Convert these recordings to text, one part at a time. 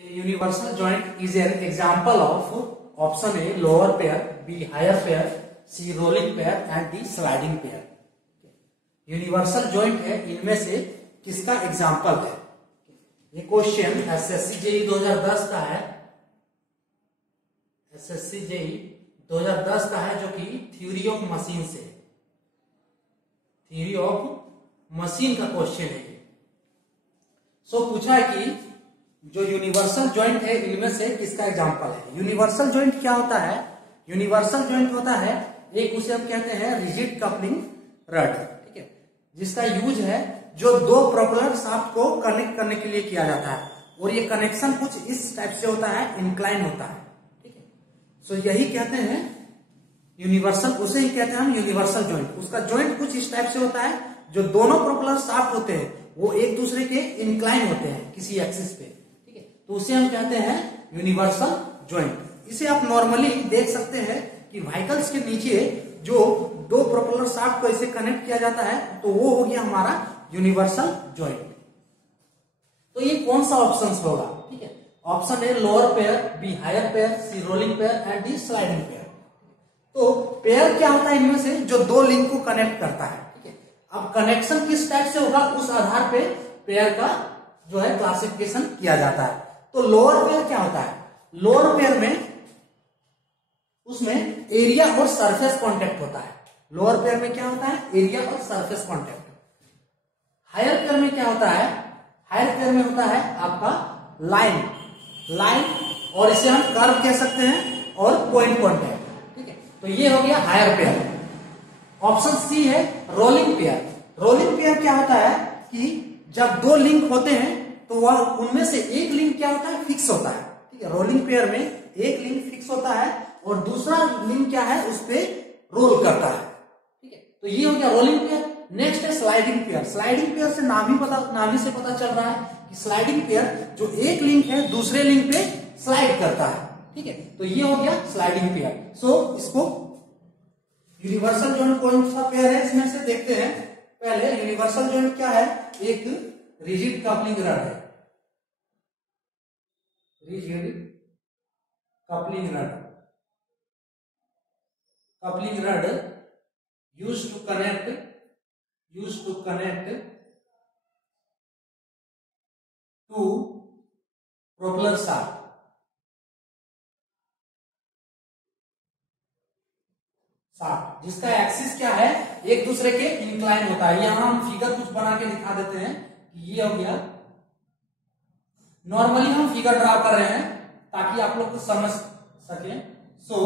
Universal joint is an example of option A lower pair, B higher pair, C rolling pair and D sliding pair. Universal joint है, इनमें से किसका example है? ये question SSC JE 2010 का है, SSC JE 2010 का है, जो कि थ्योरी ऑफ मशीन से, थ्योरी ऑफ मशीन का क्वेश्चन है ये। सो पूछा है कि जो यूनिवर्सल जॉइंट है इनमें से किसका एग्जाम्पल है? यूनिवर्सल जॉइंट क्या होता है? यूनिवर्सल जॉइंट होता है एक, उसे हम कहते हैं रिजिड कपलिंग रड, ठीक है, जिसका यूज है जो दो प्रोपेलर शाफ्ट को कनेक्ट करने के लिए किया जाता है, और ये कनेक्शन कुछ इस टाइप से होता है, इंक्लाइन होता है, ठीक है। सो यही कहते हैं यूनिवर्सल, उसे ही कहते हैं हम यूनिवर्सल जॉइंट। उसका जॉइंट कुछ इस टाइप से होता है, जो दोनों प्रोपेलर शाफ्ट होते हैं वो एक दूसरे के इंक्लाइन होते हैं किसी एक्सिस पे, ठीक है, तो उसे हम कहते हैं यूनिवर्सल जॉइंट। इसे आप नॉर्मली देख सकते हैं कि व्हीकल्स के नीचे जो दो प्रोपेलर शाफ्ट को ऐसे कनेक्ट किया जाता है, तो वो हो गया हमारा यूनिवर्सल जॉइंट। तो ये कौन सा ऑप्शन होगा? ठीक है, option A lower pair, B higher pair, C rolling pair and D sliding pair. तो पेयर क्या होता है? इनमें से जो दो लिंक को कनेक्ट करता है, ठीक है। अब कनेक्शन किस टाइप से होगा, उस आधार पे पेयर का जो है क्लासिफिकेशन किया जाता है। तो लोअर पेयर क्या होता है? लोअर पेयर में उसमें एरिया और सरफेस कांटेक्ट होता है। लोअर पेयर में क्या होता है? एरिया और सरफेस कांटेक्ट। हायर पेयर में क्या होता है? हायर पेयर में होता है आपका लाइन, लाइन, और इसे हम कर्व कह सकते हैं, और पॉइंट कांटेक्ट, ठीक है। तो ये हो गया हायर पेयर। ऑप्शन सी है रोलिंग पेयर। रोलिंग पेयर क्या होता है कि जब दो लिंक होते हैं तो वह उनमें से एक लिंक क्या होता है? फिक्स होता है, ठीक है। रोलिंग पेयर में एक लिंक फिक्स होता है और दूसरा लिंक क्या है? उस पे रोल करता है, ठीक है। तो ये हो गया रोलिंग पेयर। नेक्स्ट है स्लाइडिंग पेयर। स्लाइडिंग पेयर से नाम ही से पता चल रहा है कि स्लाइडिंग पेयर जो एक लिंक है दूसरे लिंक पे स्लाइड करता है, ठीक है। तो ये हो गया स्लाइडिंग पेयर। सो इसको यूनिवर्सल जॉइंट कौन सा पेयर है इसमें से देखते हैं। पहले यूनिवर्सल जॉइंट क्या है? एक रिजिड कपलिंग रड है, rigid coupling rod. coupling rod used to connect to propeller shaft, जिसका एक्सिस क्या है? एक दूसरे के इंक्लाइन होता है। यहां हम फिगर कुछ बना के दिखा देते हैं कि ये हो गया। नॉर्मली हम फिगर ड्रा कर रहे हैं ताकि आप लोग को समझ सके। सो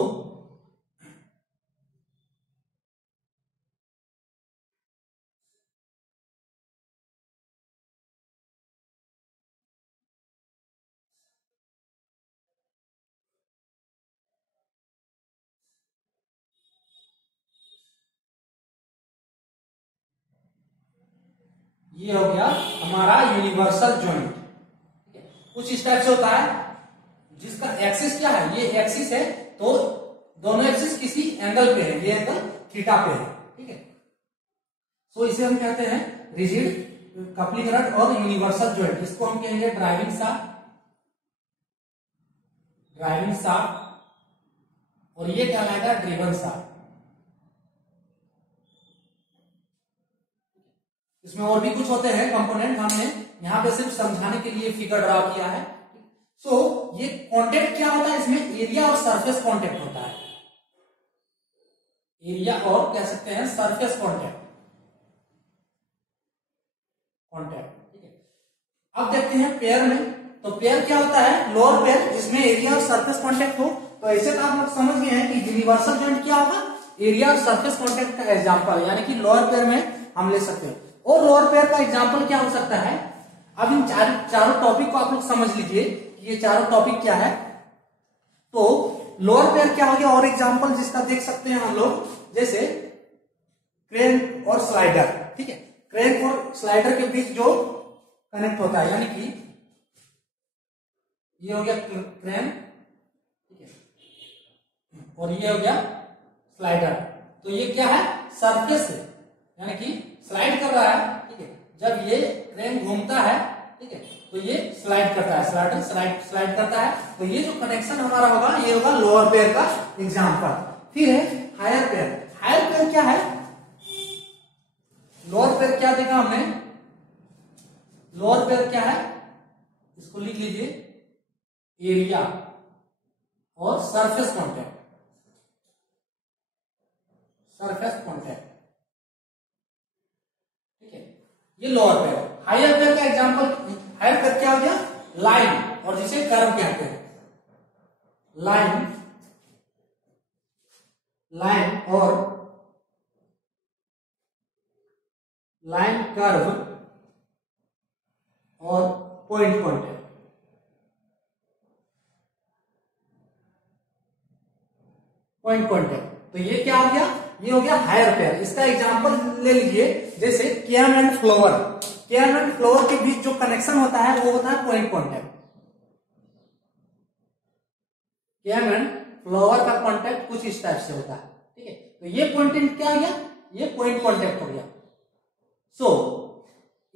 ये हो गया हमारा यूनिवर्सल जॉइंट, कुछ इस टाइप से होता है, जिसका एक्सिस क्या है? ये एक्सिस है, तो दोनों एक्सिस किसी एंगल पे है, ये एंगल थीटा पे है, ठीक है। सो इसे हम कहते हैं रिजिड कपलिंग रड और यूनिवर्सल जॉइंट। इसको हम कहेंगे ड्राइविंग शाफ्ट, और ये कहलाएगा ड्रिवन शाफ्ट। इसमें और भी कुछ होते हैं कंपोनेंट, हमने यहां पे सिर्फ समझाने के लिए फिगर ड्रा किया है। सो ये कांटेक्ट क्या होता है? इसमें एरिया और सरफेस कांटेक्ट होता है, एरिया और कह सकते हैं सरफेस कांटेक्ट, ठीक है। अब देखते हैं पेयर में। तो पेयर क्या होता है? लोअर पेयर, जिसमें एरिया और सरफेस कांटेक्ट हो। तो ऐसे तो आप लोग समझ गए हैं कि यूनिवर्सल जॉइंट क्या होगा? एरिया और सरफेस कांटेक्ट का एग्जांपल, यानी कि लोअर पेयर में हम ले सकते हैं। और लोअर पेयर का एग्जांपल क्या हो सकता है? अब इन चारों टॉपिक को आप लोग समझ लीजिए कि ये चारों टॉपिक क्या है। तो लोअर पेयर क्या हो गया? और एग्जांपल जिसका देख सकते हैं हम लोग, जैसे क्रेन और स्लाइडर, ठीक है। क्रेन और स्लाइडर के बीच जो कनेक्ट होता है, यानी कि ये हो गया क्रेन, ठीक है, और ये हो गया स्लाइडर। तो ये क्या है? सरफेस है, यानी कि स्लाइड कर रहा है, ठीक है। जब ये क्रेन घूमता है, ठीक है, तो ये स्लाइड करता है, स्लाइड करता है। तो ये जो कनेक्शन हमारा होगा ये होगा लोअर पेयर का एग्जांपल। फिर है हायर पेयर। हायर पेयर क्या है? लोअर पेयर क्या देखा हमने? लोअर पेयर क्या है? इसको लिख लीजिए, एरिया और सरफेस कॉन्टैक्ट। ठीक है, ये लोअर पेयर। हायर पेयर का एग्जांपल, हायर पेयर क्या हो गया? लाइन, और जिसे कर्व कहते हैं। लाइन और लाइन, कर्व और पॉइंट कॉन्टैक्ट। तो ये क्या हो गया? ये हो गया हायर पेयर। इसका एग्जांपल ले लीजिए, जैसे cam and follower. Cam and follower के बीच जो कनेक्शन होता है वो होता है point contact. Cam and follower का कॉन्टैक्ट कुछ इस टाइप से होता है। ठीक है, तो ये पॉइंट क्या हो गया? ये पॉइंट कॉन्टैक्ट हो गया। सो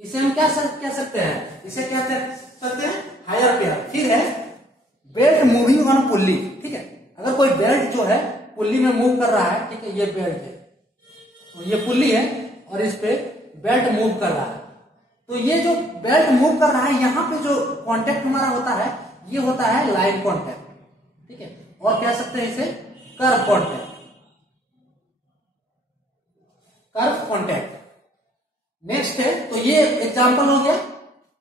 इसे हम क्या कह सकते हैं? इसे क्या कह सकते हैं? Higher pair. फिर है बेल्ट मूविंग ऑन पुल्ली। ठीक है, अगर कोई बेल्ट जो है पुल्ली में मूव कर रहा है, ठीक है, ये बेल्ट है और ये पुल्ली है और इस पे बेल्ट मूव कर रहा है, तो ये जो बेल्ट मूव कर रहा है यहां पे जो कांटेक्ट हमारा होता है ये होता है लाइन कांटेक्ट। ठीक है, और कह सकते हैं इसे कर्व कांटेक्ट। नेक्स्ट है, तो ये एग्जांपल हो गया,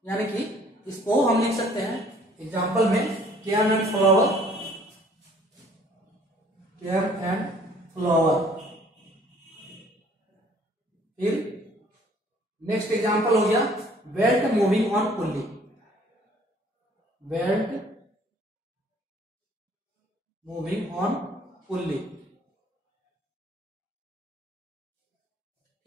यानी कि इसको हम लिख सकते हैं एग्जांपल में कैम एंड फ्लावर। फिर नेक्स्ट एग्जांपल हो गया बेल्ट मूविंग ऑन पुल्ली।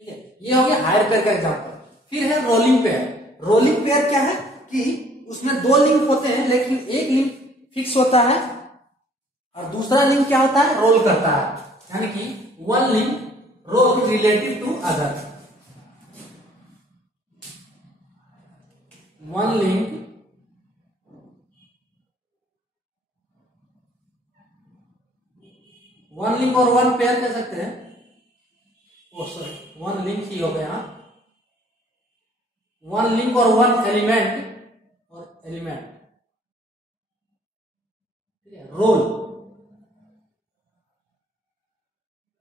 ठीक है, ये हो गया हायर पेयर का एग्जांपल। फिर है रोलिंग पेयर। रोलिंग पेयर क्या है कि उसमें दो लिंक होते हैं, लेकिन एक लिंक फिक्स होता है और दूसरा लिंक क्या होता है? रोल करता है, यानी कि one link roll relative to other. One link और वन पेयर कह सकते हैं। वन लिंक ही हो गया, वन लिंक और one element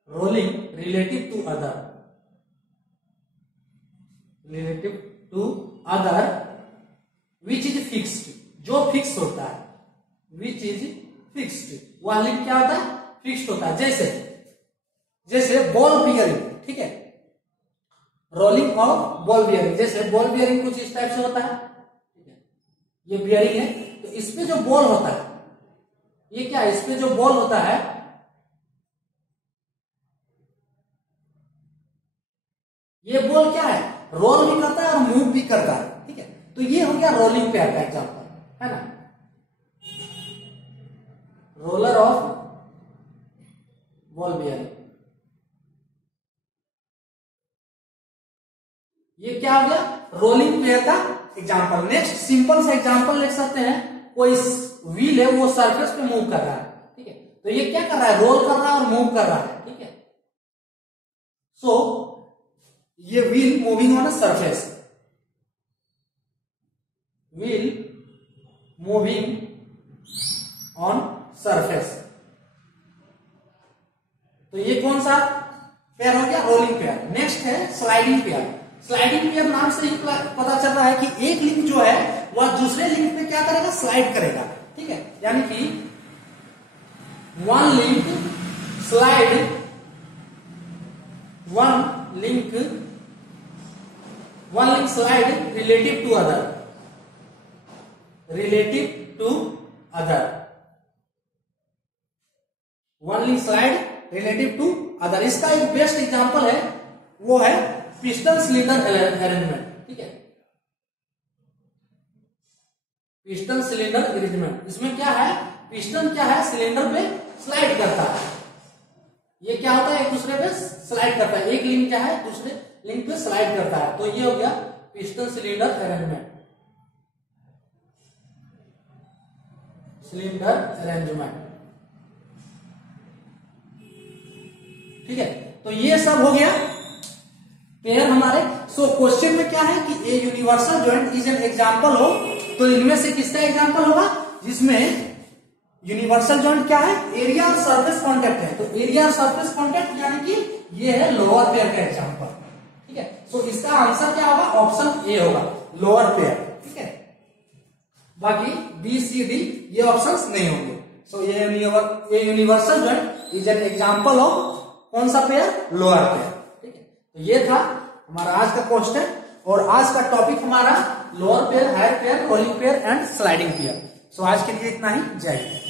rolling relative to other which is fixed, जो फिक्स होता है, विच इज फिक्स्ड, वह लिंक क्या होता है? फिक्स्ड होता है। जैसे बॉल बियरिंग। ठीक है, रोलिंग ऑफ बॉल बियरिंग। जैसे बॉल बियरिंग कुछ इस टाइप से होता है। ठीक है, ये बियरिंग है, तो इसपे जो बॉल होता है, ये क्या है? इसपे जो बॉल होता है ये बॉल क्या है? रोल भी करता है और मूव भी करता है। ठीक है, तो ये हो गया रोलिंग पेयर का एग्जांपल, है ना? Roller of ball bearing. ये क्या हो गया? रोलिंग पेयर का एग्जांपल। नेक्स्ट सिंपल सा एग्जांपल लिख सकते हैं, कोई व्हील है वो सरफेस पे मूव कर रहा है। ठीक है, तो ये क्या कर रहा है? रोल कर रहा है और मूव कर रहा है। ठीक है, सो ये wheel moving on a surface, तो ये कौन सा पेयर हो गया? Rolling pair. नेक्स्ट है स्लाइडिंग पेयर। स्लाइडिंग पेयर नाम से ही पता चल रहा है कि एक लिंक जो है वह दूसरे लिंक पे क्या करेगा? स्लाइड करेगा। ठीक है, यानी कि one link slide relative to other. One link slide relative to other. इसका एक बेस्ट एग्जांपल है, वो है पिस्टन सिलेंडर अरेंजमेंट। ठीक है, पिस्टन सिलेंडर अरेंजमेंट। इसमें क्या है? पिस्टन क्या है? सिलेंडर पे स्लाइड करता है। ये क्या होता है? एक दूसरे पे स्लाइड करता है। एक लिंक क्या है? दूसरे लिंक पे स्लाइड करता है। तो ये हो गया piston cylinder arrangement. Cylinder arrangement. ठीक है, तो ये सब हो गया पेयर हमारे। सो क्वेश्चन में क्या है कि a universal joint is an example हो, तो इनमें से किसका एग्जांपल होगा जिसमें यूनिवर्सल जॉइंट क्या है, एरिया और सरफेस कांटेक्ट है। तो एरिया और सरफेस कांटेक्ट यानी कि ये है लोअर पेयर का एग्जांपल। ठीक है, सो इसका आंसर क्या होगा, ऑप्शन ए होगा, लोअर पेयर। ठीक है, बाकी बी सी डी ये ऑप्शंस नहीं होंगे। सो ये universal joint is an example of कौन सा पेयर, लोअर पेयर। ठीक है, तो ये था हमारा आज का क्वेश्चन और आज का टॉपिक हमारा lower pair, higher pair, rolling pair and sliding pair. So आज के लिए इतना ही, जय हिंद।